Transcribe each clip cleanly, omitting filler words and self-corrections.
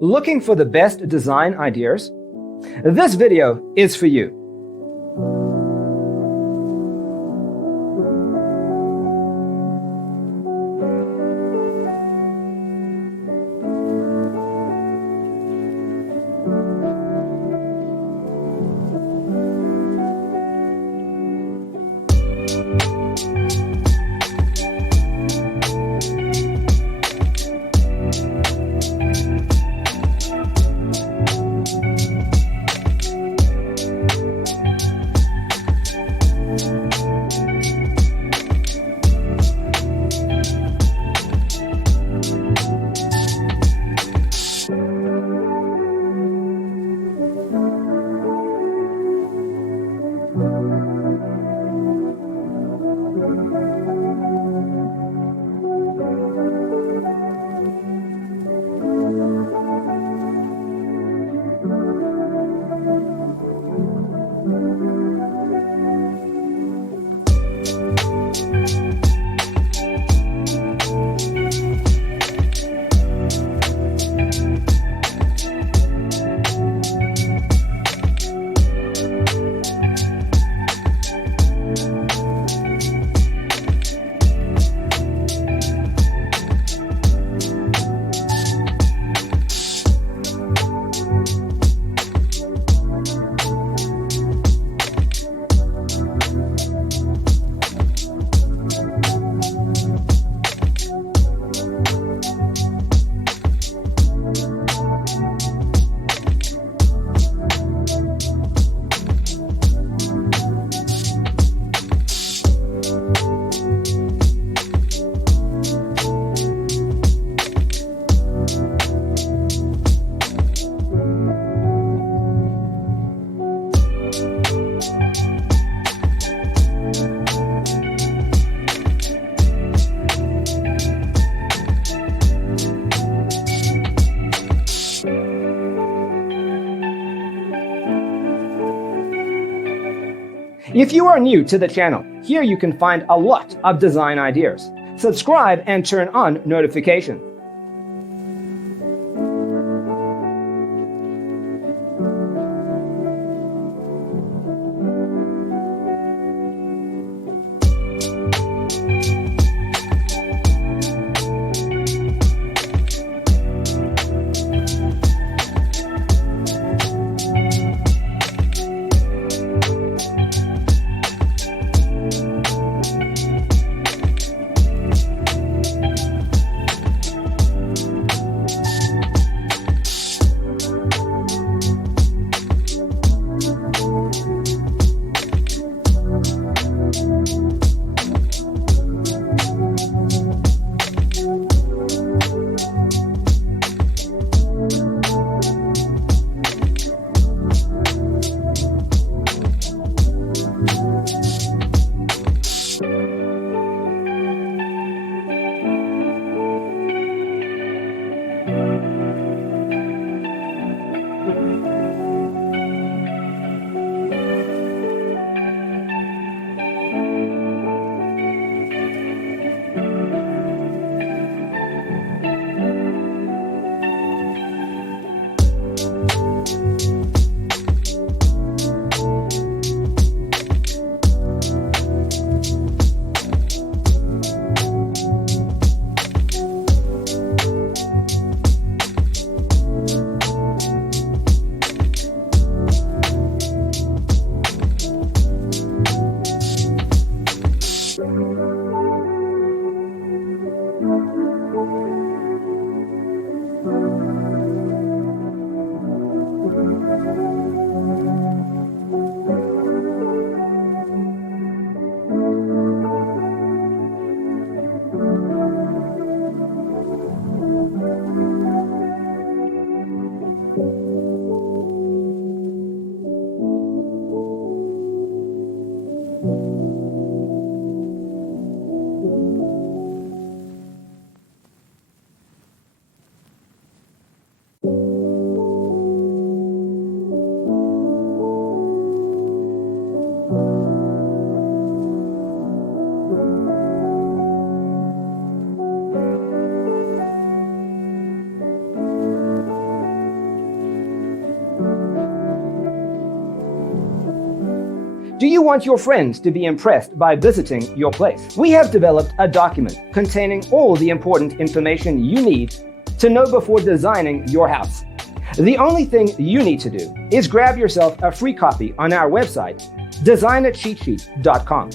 Looking for the best design ideas? This video is for you. If you are new to the channel, here you can find a lot of design ideas. Subscribe and turn on notifications. Do you want your friends to be impressed by visiting your place? We have developed a document containing all the important information you need to know before designing your house. The only thing you need to do is grab yourself a free copy on our website, designacheatsheet.com.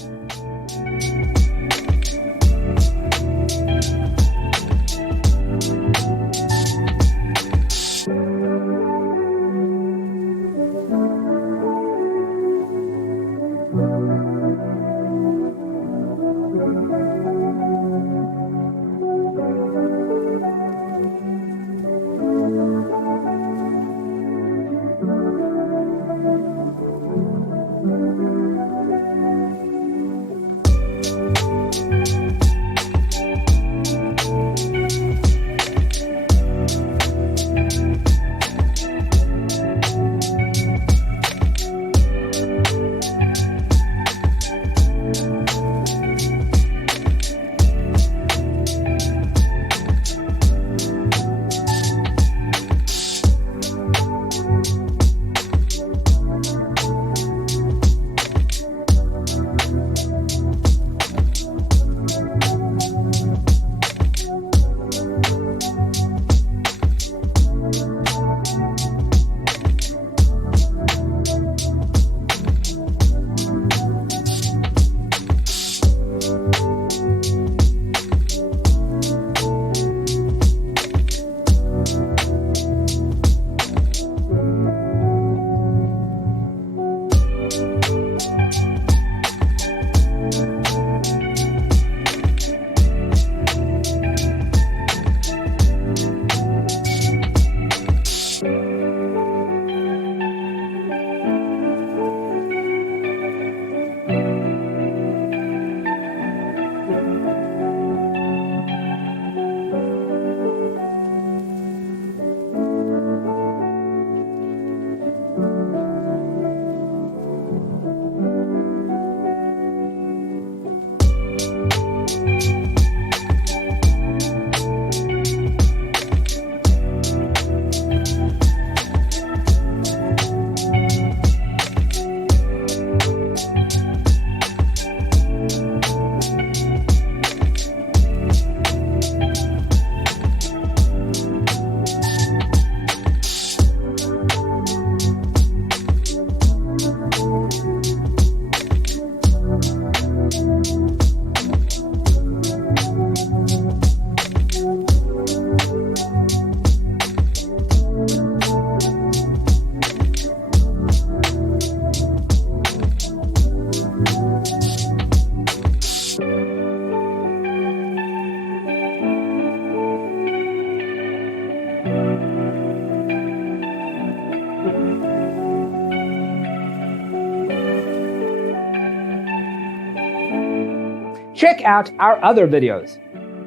Check out our other videos.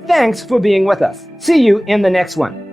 Thanks for being with us. See you in the next one.